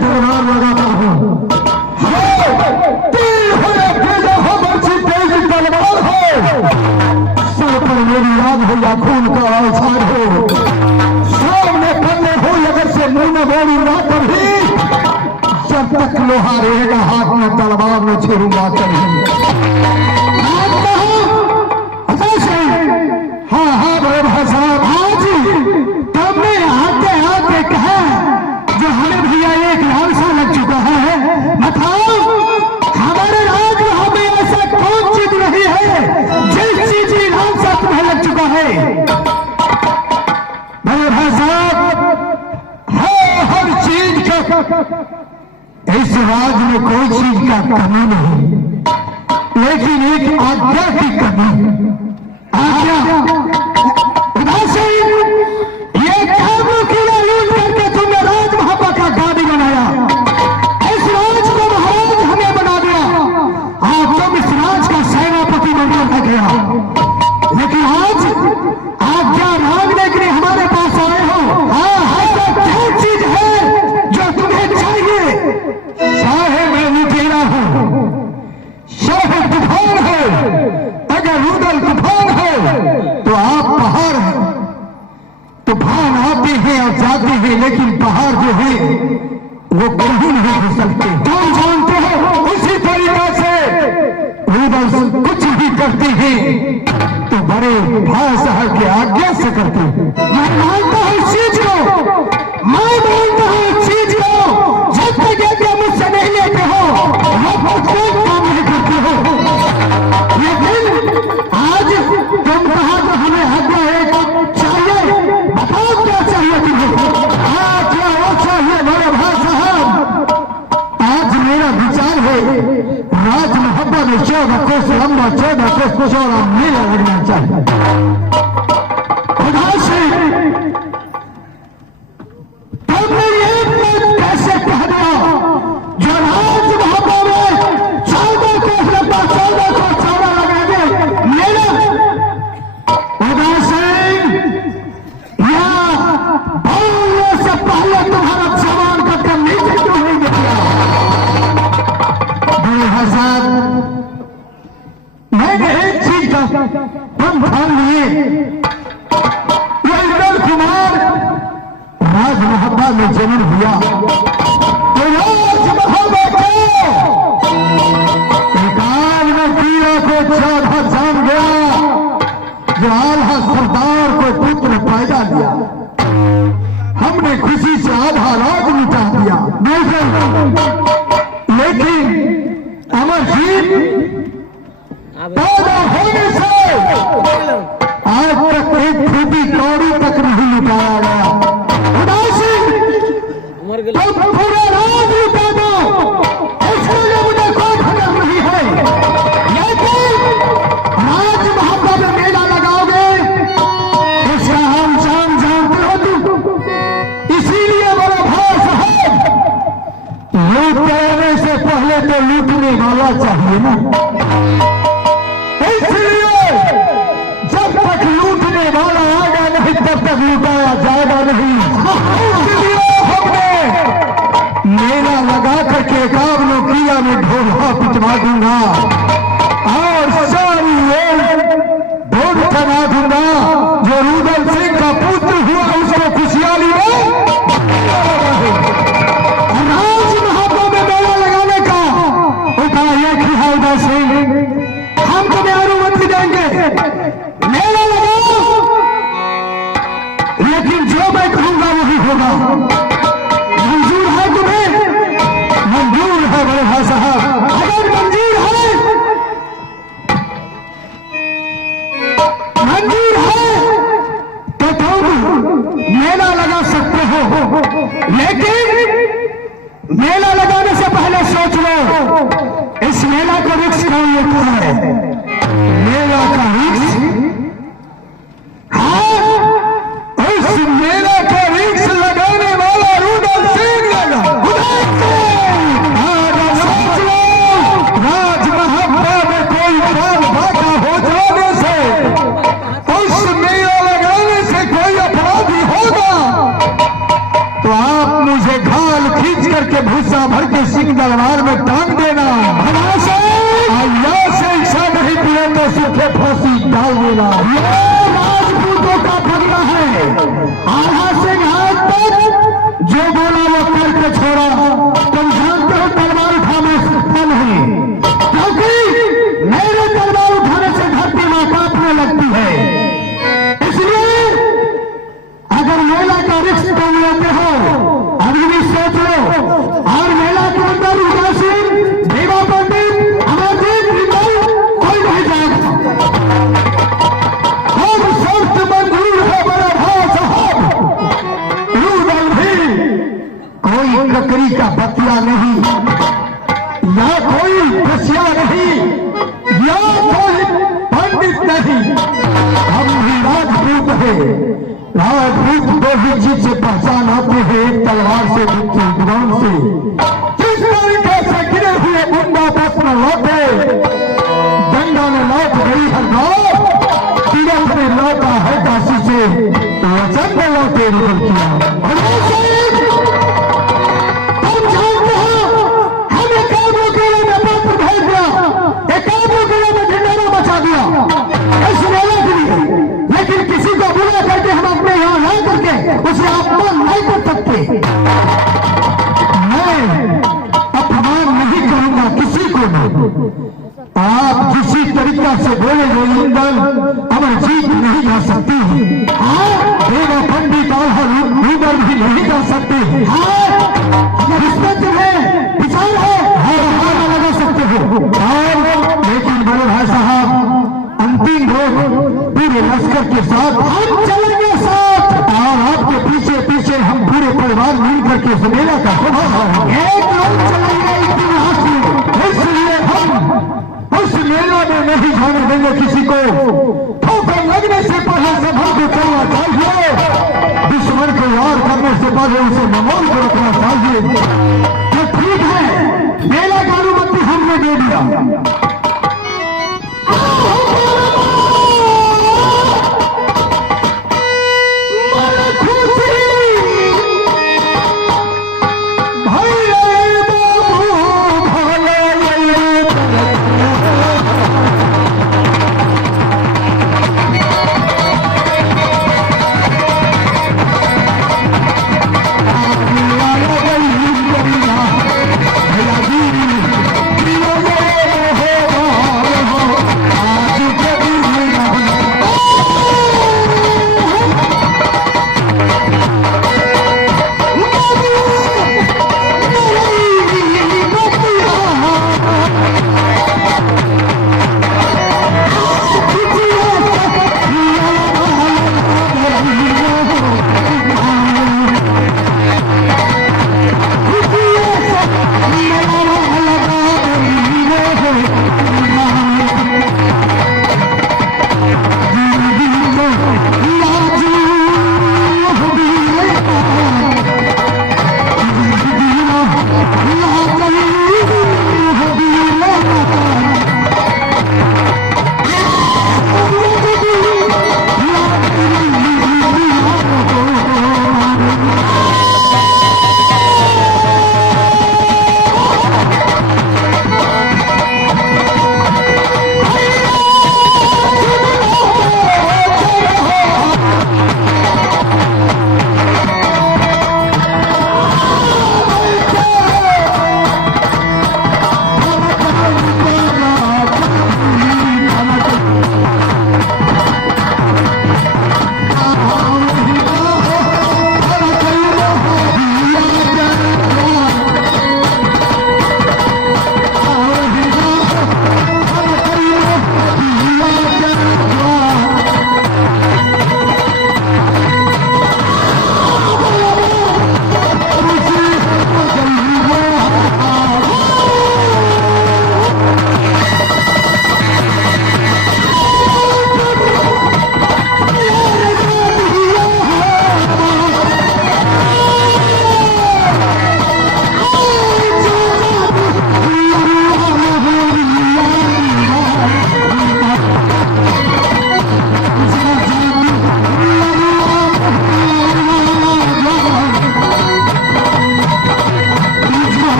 दरबार लगाता हूँ। तलवार हो सर पर मेरी याद हो या खून का आसार हो, सामने पन्ने हो अगर से मुंह में बोली ना कभी, जब तक लोहा रहेगा हाथ में तलवार में छेड़ूंगा कभी। हाँ हाँ बड़े भाई साहब, आज तुमने आते आते कहा जो हमें भैया एक लालसा लग चुका है, बताओ हमारे राज में ऐसा कौन चीज नहीं है जिस चीज की लालसा तुम्हें लग चुका है। बड़े भाई साहब, हर चीज का इस राज में कोई चीज का कमी नहीं, लेकिन एक आज्ञा की कमी। आज्ञा ये काम किया लूट करके तुमने राज महापा का गादी बनाया, इस राज को महाराज हमें बना दिया, आज तुम इस राज का सेनापति बनकर गया, लेकिन आज आज्ञा मांगने के लिए हमारे पास आए हो। हाँ, ऐसा क्या चीज है जो तुम्हें चाहिए? चाहे मैं लुटेरा हूं, चाहे तूफान है, अगर रुदल तूफान है तो आप पहाड़ हैं। तूफान आते हैं और जाते हैं, लेकिन पहाड़ जो है वो कहीं नहीं हो सकते। तुम जानते हो उसी तरीके से रुदल कुछ भी करते हैं तो बड़े भाई साहब की आज्ञा से करते हैं। मैं मानता हूं इस चीज को, मैं मानता हूं इस चीज को, जब तक आज्ञा मुझसे नहीं लेते हो वो कोई काम नहीं करते हो। लेकिन आज तुम कहा तो हमें आज्ञा एक चाहिए, बताओ क्या चाहिए तुम्हें? हाँ, क्या वो चाहिए मेरे भाई साहब? आज मेरा विचार है राज मोहब्बा में 14 कोस लंबा 14 कोस चौड़ा मेला लगना चाहिए। खुदा से तुमने ये कैसे कह दिया जो राज मोहब्बा में 14 कोस लंबा 14 कोस चौड़ा लगा दे मेला? खुदा से या बोलने से पहले तुम्हारा जवान का कम नीचे क्यों नहीं दिया? मैंने एक चीज का तुम ध्यान लिए, इंद्र कुमार राज मोहब्बा में जन्म हुआ, तो राज मोहब्बा को एकाल में पीरा को 14 जान गया, जो आल्हा सरदार को पुत्र पैदा लिया, हमने खुशी से आधा राज मिटा दिया। लेकिन अमरजीत पैदा होने से आज तक एक फूटी कौड़ी तक नहीं लुटाया गया। उदासी तुम पूरा राज लुटा दो, इसके लिए मुझे कोई खबर नहीं है, लेकिन राज मोहब्बा में मेला लगाओगे इसका हम जान जानते हो तुम। इसीलिए बड़ा भाई साहब, लूट करने से पहले तो लूटने वाला चाहिए ना, इसलिए जब तक लूटने वाला आएगा नहीं तब तक लुटाया जाएगा नहीं। इसलिए हमने मेला लगा करके एकावनों किला में ढोला पिटवा दूंगा और सारी ढोल बना दूंगा। जो रुदल सिंह का पुत्र हुआ उसको खुशहाली में राज मोहब्बा में मेला लगाने का उपाय एक ही है। उदय सिंह, हम तुम्हें अनुमति देंगे, मेला लगाओ, लेकिन जो मैं कहूंगा वही होगा। मंजूर है तुम्हें? मंजूर है बड़े भाई साहब, अगर मंजूर है, मंजूर है तो तुम मेला लगा सकते हो, लेकिन मेला लगाने से पहले सोच लो इस मेला को रिक्स कौन लेता है? मेला का रिक्स, हाँ, उस मेला का रिक्स लगाने वाला रुदल सिंह लगा। सोच लो, राज मोहब्बा में कोई बात बाका हो जाने से, उस मेला लगाने से कोई अपराधी होगा तो आप मुझे घाल खींच करके भूसा भर के सिंह दरबार में टांग देना, या से इच्छा नहीं पिए तो सूखे फांसी डाल देना। ये राजपूतों का फगड़ा है। आधा से घाट तक जो बोला वो करके छोड़ा। तुम जानते हो तलवार उठाने सकता नहीं, क्योंकि मेरे तलवार उठाने से धरती मां कांपने लगती है। इसलिए अगर मेला का रिस्क तुम लेते हो, अभी भी सोच लो। और मेला के अंदर उदासीन देवा पंडित अमरजीत कोई नहीं जाएगा। हम शर्त मंजूर है बड़ा भाव साहब। रूदल भी कोई ककरी का बतिया नहीं, या कोई बसिया नहीं, या कोई पंडित नहीं। हम भी राजपूत है। राजपूत दो ही चीज से पहचान आते हैं, एक तलवार से, दूसरी जुबान से। जिस तरीके से गिरे हुए गुंडा बस में लौटे, गंगा में लौट गई हर गांव, तीरथ में लौटा है काशी से, तो वचन में लौटे निकल किया। तुम जानते हो हमें काबू किले में पत्र भेज दिया, काबू किले में ढिंढोरा मचा दिया इस मेले के लिए। लेकिन किसी को बुला करके हम अपने यहाँ ला करके उसे अपमान नहीं कर सकते। मैं अपमान नहीं करूंगा किसी को नहीं। आप किसी तरीका से बोलेंगे इंदल अमरजीत नहीं जा सकती है। देवा पंडित रूदल भी नहीं जा सकते। रिश्वत है, विचार है, लगा सकते हो। लेकिन बड़े भाई साहब, अंतिम रोज पूरे लश्कर के साथ हम चलेंगे साथ, और आपके पीछे पीछे हम पूरे परिवार मिल करके उस मेला का एक लोग चलेंगे इतिहास में। इसलिए हम उस मेला में नहीं जाने देंगे किसी को। ठोकर लगने से पहले सभा को चलना चाहिए, दुश्मन को वार करने से पहले उसे मामूल को रखना चाहिए। तो ठीक है, मेला का अनुमति हमने दे दिया।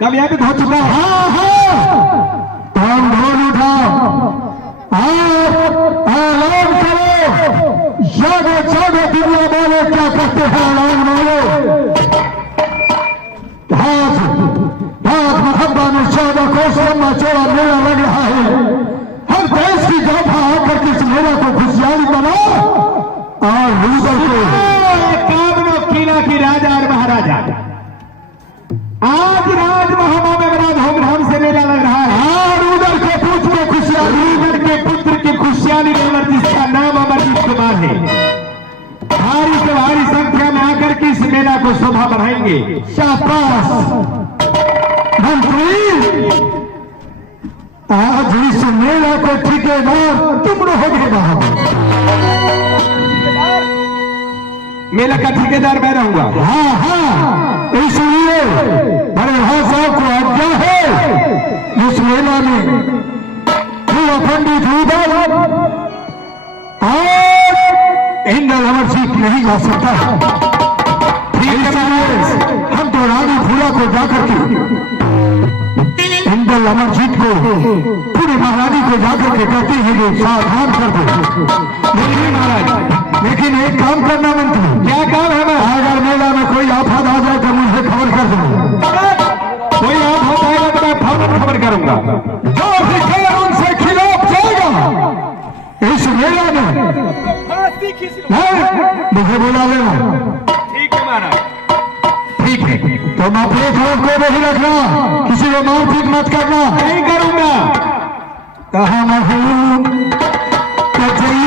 कामयाबी हो चुका है। हाँ हाँ तुम ढोल उठाओ और ऐलान करो, जागो जागो दुनिया वाले, क्या करते हैं ऐलान वाले। आज मोहब्बत में 14 कोस लंबा चौड़ा मेला लग रहा है। हर देश की जनता आकर के इस मेला को खुशहाली बना और लूजर को कामनो किला की राजा और महाराजा आज राजमहलों में बड़ा धूमधाम से मेला लग रहा है। और उधर के पुत्र को खुशहाली, उधर के पुत्र की खुशहाली अमर, जिसका नाम अमरजीत कुमार है, भारी से भारी संख्या में आकर के इस मेला को शोभा बढ़ाएंगे। शाबाश मंत्री, आज इस मेला को ठेकेदार तुम रहोगे। मेला का ठेकेदार मैं रहूंगा। हाँ हाँ, इसलिए बड़े भाषाओं को आज्ञा है इस मेला में पूरा पंडित उधर और इंद्र अमरजीत नहीं जा सकता। हम तो रानी फूला को जाकर के इंद्र अमरजीत को, पूरे महारानी को जाकर के कहते हैं कि सावधान कर दो। महाराज, लेकिन एक काम करना मंत्री। क्या काम है? अगर मेला में कोई आफत आ जाए तो मुझे खबर कर दो। कोई आप हो जाएगा तो मैं फौरन खबर करूंगा। जो भी खबर उनसे खिलाफ जाएगा इस मेला में मुझे बुला लेना। ठीक है महाराज। ठीक है, तुम अपने लोग को नहीं रखना, किसी को मारपीट मत करना। नहीं करूंगा। कहा मैं हूं कचई